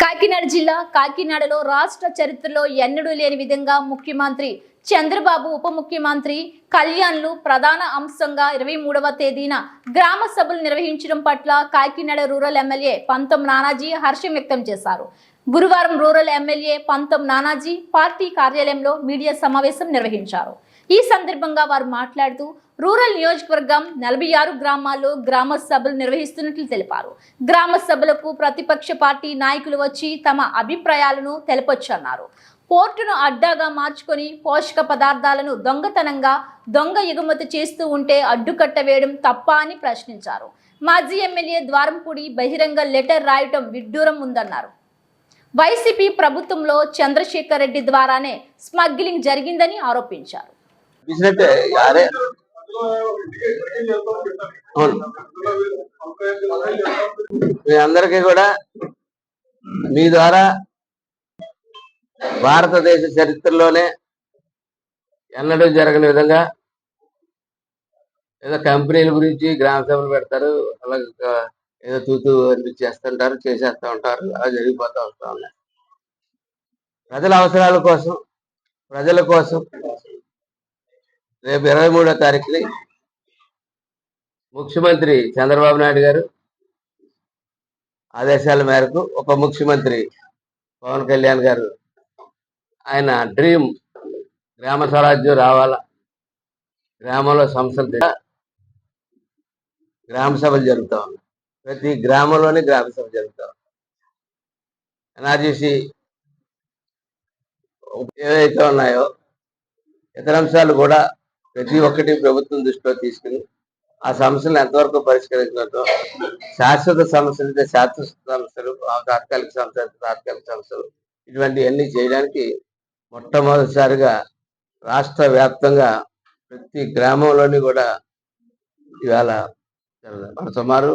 కాకినాడ జిల్లా కాకినాడలో రాష్ట్ర చరిత్రలో ఎన్నడూ లేని విధంగా ముఖ్యమంత్రి చంద్రబాబు ఉప ముఖ్యమంత్రి కళ్యాణ్లు ప్రధాన అంశంగా 23వ తేదీన గ్రామ సభలు నిర్వహించడం పట్ల కాకినాడ రూరల్ ఎమ్మెల్యే పంతం నానాజీ హర్షం వ్యక్తం చేశారు. గురువారం రూరల్ ఎమ్మెల్యే పంతం నానాజీ పార్టీ కార్యాలయంలో మీడియా సమావేశం నిర్వహించారు. ఈ సందర్భంగా వారు మాట్లాడుతూ రూరల్ నియోజకవర్గం 46 గ్రామాల్లో గ్రామ సభలు నిర్వహిస్తున్నట్లు తెలిపారు. గ్రామ సభలకు ప్రతిపక్ష పార్టీ నాయకులు వచ్చి తమ అభిప్రాయాలను తెలపొచ్చన్నారు. పోర్టును అడ్డాగా మార్చుకొని పోషక పదార్థాలను దొంగతనంగా ఎగుమతి చేస్తూ ఉంటే అడ్డుకట్ట వేయడం తప్ప అని ప్రశ్నించారు. మాజీ ఎమ్మెల్యే ద్వారంపూడి బహిరంగ లెటర్ రాయటం విడ్డూరం ఉందన్నారు. వైసీపీ ప్రభుత్వంలో చంద్రశేఖర్ రెడ్డి ద్వారానే స్మగ్లింగ్ జరిగిందని ఆరోపించారు. మీ అందరికీ కూడా మీ ద్వారా భారతదేశ చరిత్రలోనే ఎన్నడూ జరగని విధంగా ఏదో కంపెనీల గురించి గ్రామ సభలు పెడతారు, అలాగే ఏదో తూతూ చేస్తుంటారు, చేసేస్తూ ఉంటారు, అలా జరిగిపోతూ వస్తూ ఉన్నాయి. ప్రజల అవసరాల కోసం, ప్రజల కోసం రేపు 23వ తారీఖుని ముఖ్యమంత్రి చంద్రబాబు నాయుడు గారు ఆదేశాల మేరకు ఉప ముఖ్యమంత్రి పవన్ కళ్యాణ్ గారు ఆయన డ్రీమ్ గ్రామ స్వరాజ్యం రావాలా, గ్రామంలో సంస్థలు గ్రామ సభలు జరుగుతూ ఉన్నాయి. ప్రతి గ్రామంలోనే గ్రామ సభ జరుగుతూ ఉంది. ఎన్ఆర్జీసీ ఏవైతే ఉన్నాయో ఇతర అంశాలు కూడా ప్రతి ఒక్కటి ప్రభుత్వం దృష్టిలో తీసుకుని ఆ సమస్యలను ఎంతవరకు పరిష్కరించడం, శాశ్వత సమస్యలు అయితే శాశ్వత సమస్యలు, తాత్కాలిక సమస్యలు తాత్కాలిక సమస్యలు, ఇటువంటివన్నీ చేయడానికి మొట్టమొదటిసారిగా రాష్ట్ర వ్యాప్తంగా ప్రతి గ్రామంలోని కూడా ఇవాళ సుమారు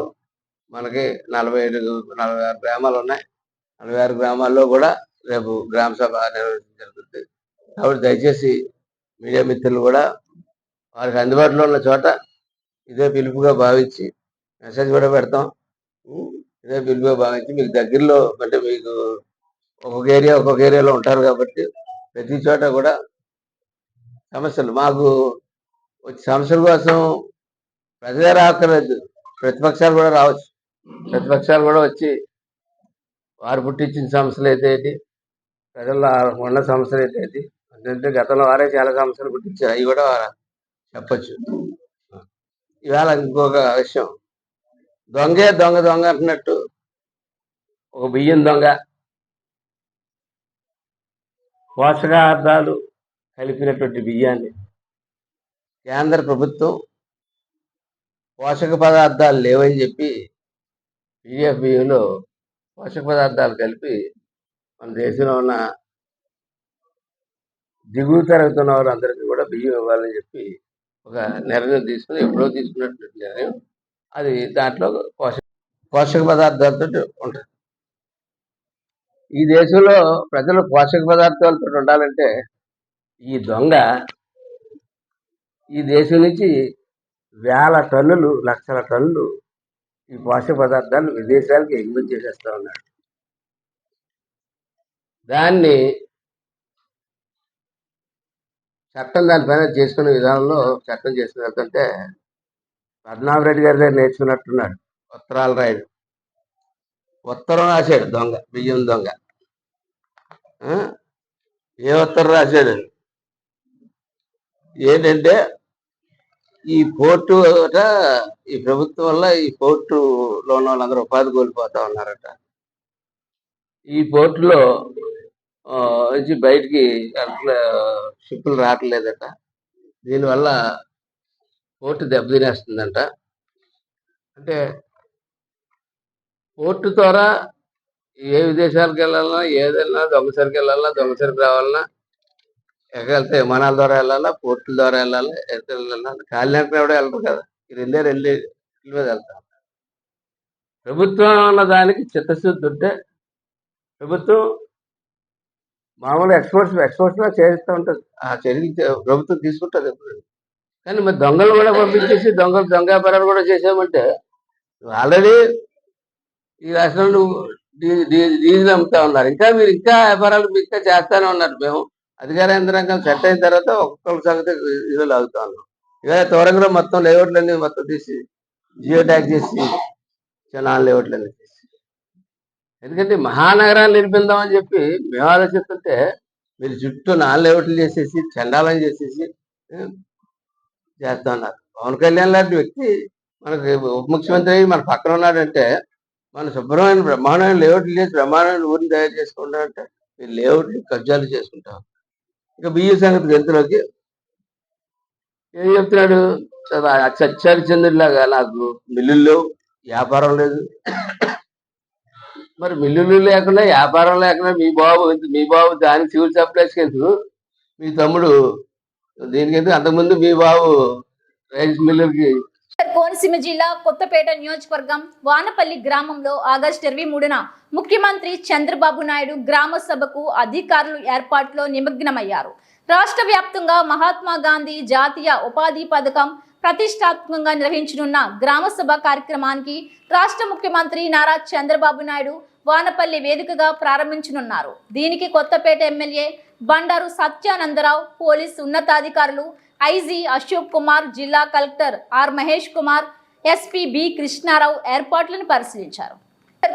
మనకి 46 గ్రామాలు ఉన్నాయి. 46 గ్రామాల్లో కూడా రేపు గ్రామ సభ నిర్వహించడం జరుగుతుంది. కాబట్టి దయచేసి మీడియా మిత్రులు కూడా వారికి అందుబాటులో ఉన్న చోట ఇదే పిలుపుగా భావించి మెసేజ్ కూడా పెడతాం. ఇదే పిలుపుగా భావించి మీకు దగ్గరలో, అంటే మీకు ఒక్కొక్క ఏరియాలో ఉంటారు కాబట్టి ప్రతి చోట కూడా సమస్యలు మాకు వచ్చి సమస్యల కోసం ప్రజలే రాక్కర్లేదు, ప్రతిపక్షాలు కూడా రావచ్చు. ప్రతిపక్షాలు కూడా వచ్చి వారు పుట్టించిన సమస్యలు అయితే ప్రజల్లో ఉన్న సమస్యలు అయితే అంటే గతంలో వారే చాలా సమస్యలు పుట్టించారు, అవి కూడా చెప్పచ్చు. ఇవాళ ఇంకొక విషయం, దొంగ అంటున్నట్టు ఒక బియ్యం దొంగ, పోషకార్థాలు కలిపినటువంటి బియ్యాన్ని కేంద్ర ప్రభుత్వం పోషక పదార్థాలు లేవని చెప్పి పీడిఎఫ్ బియ్యంలో పోషక పదార్థాలు కలిపి మన దేశంలో ఉన్న దిగువ తరగతున్న వాళ్ళందరికీ కూడా బియ్యం ఇవ్వాలని చెప్పి ఒక నిర్ణయం తీసుకుని, ఎప్పుడో తీసుకున్నటువంటి నిర్ణయం అది. దాంట్లో పోషక పదార్థాలతో ఉంటుంది. ఈ దేశంలో ప్రజలు పోషక పదార్థాలతో ఉండాలంటే ఈ దొంగ ఈ దేశం నుంచి వేల టన్నులు, లక్షల టన్నులు ఈ పోషక పదార్థాలు విదేశాలకు ఎగుమతి చేసేస్తా ఉన్నాడు. దాన్ని చట్టం దానిపైన చేసుకునే విధానంలో చట్టం చేసుకుని వెళ్తుంటే పద్మనాభరెడ్డి గారి దగ్గర నేర్చుకున్నట్టున్నాడు. ఉత్తరాలు రాయడు, ఉత్తరం రాశాడు దొంగ, బియ్యం దొంగ. ఏ ఉత్తరం రాశాడు ఏంటంటే ఈ పోర్టు ఈ ప్రభుత్వం వల్ల ఈ పోర్టులో ఉన్న వాళ్ళందరూ ఉపాధి కోల్పోతా ఉన్నారట. ఈ పోర్టులో నుంచి బయటికి షిప్పులు రావట్లేదట. దీనివల్ల పోర్టు దెబ్బతినేస్తుందంట. అంటే పోర్టు ద్వారా ఏ విదేశాలకు వెళ్ళాలన్నా, ఏదైనా దొంగసరికి వెళ్ళాలన్నా, దొంగసరికి రావాలన్నా, ఎక్కడ వెళ్తే విమానాల ద్వారా వెళ్ళాలా, పోర్టుల ద్వారా వెళ్ళాలి, ఎక్కడ వెళ్ళాలన్నా కాలినడకన కూడా వెళ్ళరు కదా. ఈ రెండు మీద వెళ్తాం. ప్రభుత్వం అన్న దానికి చిత్తశుద్ధి ఉంటే ప్రభుత్వం మామూలు ఎక్స్పోర్ట్స్ చేస్తూ ఉంటుంది. ఆ చర్యలు ప్రభుత్వం తీసుకుంటుంది ఎప్పుడు. కానీ మరి దొంగలు కూడా పంపించేసి దొంగ వ్యాపారాలు కూడా చేసామంటే ఆల్రెడీ ఈ రాష్ట్రంలో డీజిల్ అమ్ముతా ఉన్నారు. మీరు ఇంకా వ్యాపారాలు ఇంకా చేస్తానే ఉన్నారు. మేము అధికార యంత్రాంగం సెట్ అయిన తర్వాత ఒక్కొక్క సంగతి ఇదో లాగుతా ఉన్నాం. ఇవాళ త్వరగా మొత్తం లేఅవుట్లన్నీ మొత్తం తీసి జియో ట్యాగ్ చేసి నాన్ లేఅవుట్లన్నీ తీసి, ఎందుకంటే మహానగరాన్ని నిలిపిందామని చెప్పి మేము ఆలోచిస్తుంటే మీరు చుట్టూ నాన్ లేఅవుట్లు చేసేసి చండాలం చేసేసి చేస్తా ఉన్నారు. పవన్ కళ్యాణ్ లాంటి వ్యక్తి మనకి ఉప ముఖ్యమంత్రి అయ్యి మన పక్కన ఉన్నాడంటే మన శుభ్రమైన బ్రహ్మాండమైన లేఅవుట్లు చేసి బ్రహ్మాండమైన ఊరిని తయారు చేసుకుంటామంటే మీరు లేఅవుట్లు కబ్జాలు చేసుకుంటాం. ఇంకా బియ్య సంగతి గంతులోకి ఏం చెప్తున్నాడు, చచ్చారి చంద్రుడిలాగా నాకు మిల్లుల్లో వ్యాపారం లేదు. మరి మిల్లులు లేకుండా వ్యాపారం లేకుండా మీ బాబు దానికి సివిల్ సప్లైస్కి ఎందుకు, మీ తమ్ముడు దీనికి ఎందుకు, అంతకుముందు మీ బాబు రైస్ మిల్లులకి. కోనసీమ జిల్లా కొత్తపేట నియోజకవర్గం వానపల్లి గ్రామంలో ఆగస్టు 23న ముఖ్యమంత్రి చంద్రబాబు నాయుడు గ్రామ సభకు అధికారులు ఏర్పాట్లో నిమగ్నమయ్యారు. రాష్ట్ర వ్యాప్తంగా మహాత్మా గాంధీ జాతీయ ఉపాధి పథకం ప్రతిష్టాత్మకంగా నిర్వహించనున్న గ్రామ సభ కార్యక్రమానికి రాష్ట్ర ముఖ్యమంత్రి నారా చంద్రబాబు నాయుడు వానపల్లి వేదికగా ప్రారంభించనున్నారు. దీనికి కొత్తపేట ఎమ్మెల్యే బండారు సత్యానందరావు, పోలీసు ఉన్నతాధికారులు, ఐజీ అశోక్ కుమార్, జిల్లా collector R Mahesh Kumar, SP B Krishnarao ఏర్పాట్లను పరిశీలించారు.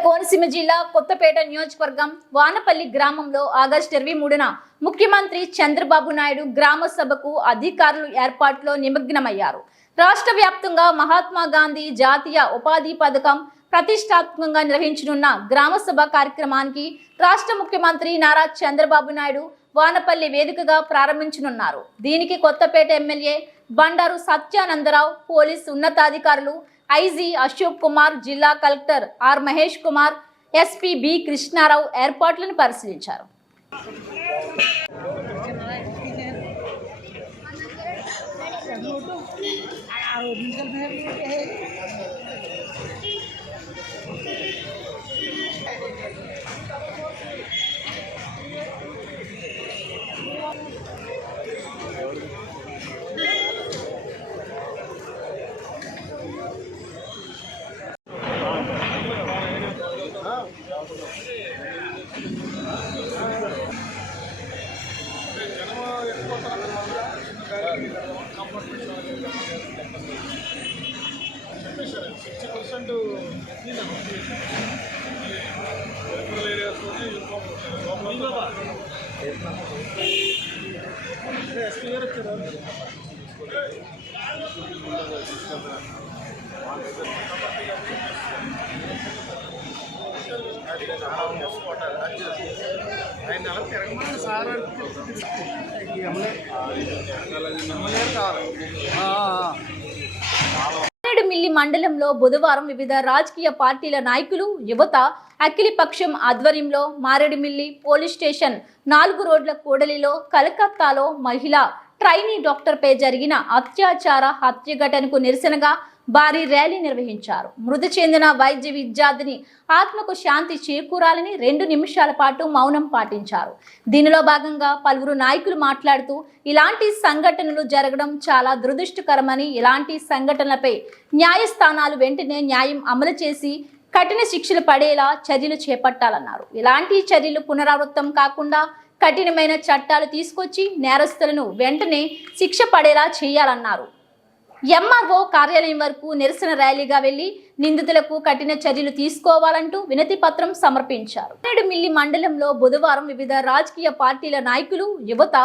కోనసీమ జిల్లా కొత్తపేట నియోజకవర్గం వానపల్లి గ్రామంలో ఆగస్టు 23న ముఖ్యమంత్రి చంద్రబాబు నాయుడు గ్రామ సభకు అధికారులు ఏర్పాట్లో నిమగ్నమయ్యారు. రాష్ట్ర వ్యాప్తంగా మహాత్మా గాంధీ జాతీయ ఉపాధి పథకం ప్రతిష్టాత్మకంగా నిర్వహించనున్న గ్రామ సభ కార్యక్రమానికి రాష్ట్ర ముఖ్యమంత్రి నారా చంద్రబాబు నాయుడు వానపల్లి వేదికగా ప్రారంభించనున్నారు. దీనికి కొత్తపేట ఎమ్మెల్యే బండారు సత్యానందరావు, పోలీసు ఉన్నతాధికారులు, ఐజీ అశోక్ కుమార్, జిల్లా collector R Mahesh Kumar, SP B Krishnarao ఏర్పాట్లను పరిశీలించారు. మారేడుమిల్లి మండలంలో బుధవారం వివిధ రాజకీయ పార్టీల నాయకులు, యువత, అఖిలపక్షం ఆధ్వర్యంలో మారేడుమిల్లి పోలీస్ స్టేషన్ 4 రోడ్ల కూడలిలో కలకత్తాలో మహిళా ట్రైనీ డాక్టర్పై జరిగిన అత్యాచార హత్య ఘటనకు నిరసనగా భారీ ర్యాలీ నిర్వహించారు. మృతి చెందిన వైద్య విద్యార్థిని ఆత్మకు శాంతి చేకూరాలని 2 నిమిషాల పాటు మౌనం పాటించారు. దీనిలో భాగంగా పలువురు నాయకులు మాట్లాడుతూ ఇలాంటి సంఘటనలు జరగడం చాలా దురదృష్టకరమని, ఇలాంటి సంఘటనలపై న్యాయస్థానాలు వెంటనే న్యాయం అమలు చేసి కఠిన శిక్షలు పడేలా చర్యలు చేపట్టాలన్నారు. ఇలాంటి చర్యలు పునరావృతం కాకుండా కఠినమైన చట్టాలు తీసుకొచ్చి నేరస్తులను వెంటనే శిక్ష పడేలా చేయాలన్నారు. ఎంఆర్ఓ కార్యాలయం వరకు నిరసన ర్యాలీగా వెళ్లి నిందితులకు కఠిన చర్యలు తీసుకోవాలంటూ వినతి పత్రం సమర్పించారు. మారేడుమిల్లి మండలంలో బుధవారం వివిధ రాజకీయ పార్టీల నాయకులు, యువత,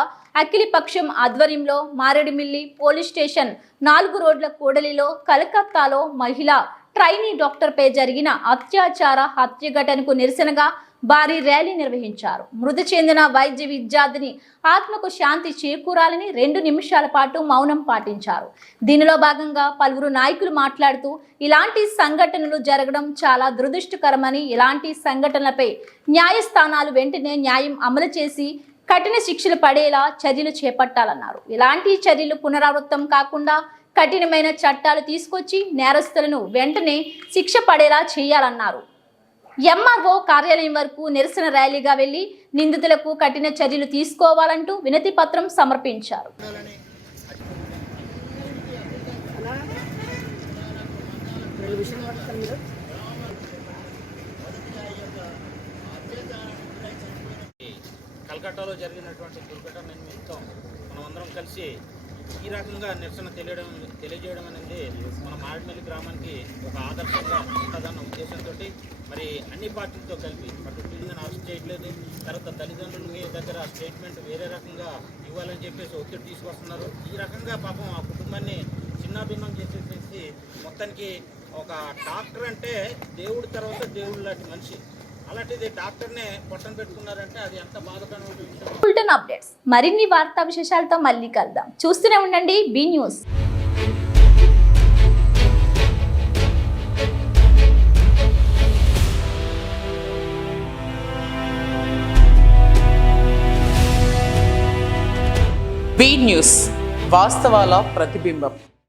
అఖిలపక్షం ఆధ్వర్యంలో మారేడుమిల్లి పోలీస్ స్టేషన్ 4 రోడ్ల కూడలిలో కలకత్తాలో మహిళా ట్రైనీ డాక్టర్పై జరిగిన అత్యాచార హత్య ఘటనకు నిరసనగా భారీ ర్యాలీ నిర్వహించారు. మృతి చెందిన వైద్య విద్యార్థిని ఆత్మకు శాంతి చేకూరాలని 2 నిమిషాల పాటు మౌనం పాటించారు. దీనిలో భాగంగా పలువురు నాయకులు మాట్లాడుతూ ఇలాంటి సంఘటనలు జరగడం చాలా దురదృష్టకరమని, ఇలాంటి సంఘటనలపై న్యాయస్థానాలు వెంటనే న్యాయం అమలు చేసి కఠిన శిక్షలు పడేలా చర్యలు చేపట్టాలన్నారు. ఇలాంటి చర్యలు పునరావృతం కాకుండా కఠినమైన చట్టాలు తీసుకొచ్చి నేరస్తులను వెంటనే శిక్ష పడేలా చేయాలన్నారు. ఎంఆర్ఓ కార్యాలయం వరకు నిరసన ర్యాలీగా వెళ్లి నిందితులకు కఠిన చర్యలు తీసుకోవాలంటూ వినతి పత్రం సమర్పించారు. కలకట్టాలో జరిగినటువంటి దుర్ఘటన నిమిత్తం మనమందరం కలిసి ఈ రకంగా నిరసన తెలియజేయడం అనేది మన మారేడుమిల్లి గ్రామానికి ఒక ఆదర్శంగా ఉంటుందన్న ఉద్దేశంతో మరి అన్ని పార్టీలతో కలిపి అటు పిల్లలను అరెస్ట్ చేయట్లేదు, తర్వాత తల్లిదండ్రులు మీ దగ్గర స్టేట్మెంట్ వేరే రకంగా ఇవ్వాలని చెప్పేసి ఒత్తిడి తీసుకొస్తున్నారు. ఈ రకంగా పాపం ఆ కుటుంబాన్ని చిన్నాభిన్నం చేసేసి మొత్తానికి ఒక డాక్టర్ అంటే దేవుడి తర్వాత దేవుడు లాంటి మనిషి, అలాంటిది డాక్టర్నే పొట్టన పెట్టుకున్నారంటే అది ఎంత బాధకరమైన విషయం. బులెటిన్ అప్డేట్స్ మరిన్ని వార్తా విశేషాలతో మళ్ళీ కలుద్దాం. చూస్తూనే ఉండండి బి న్యూస్. బి న్యూస్, వాస్తవాల ప్రతిబింబం.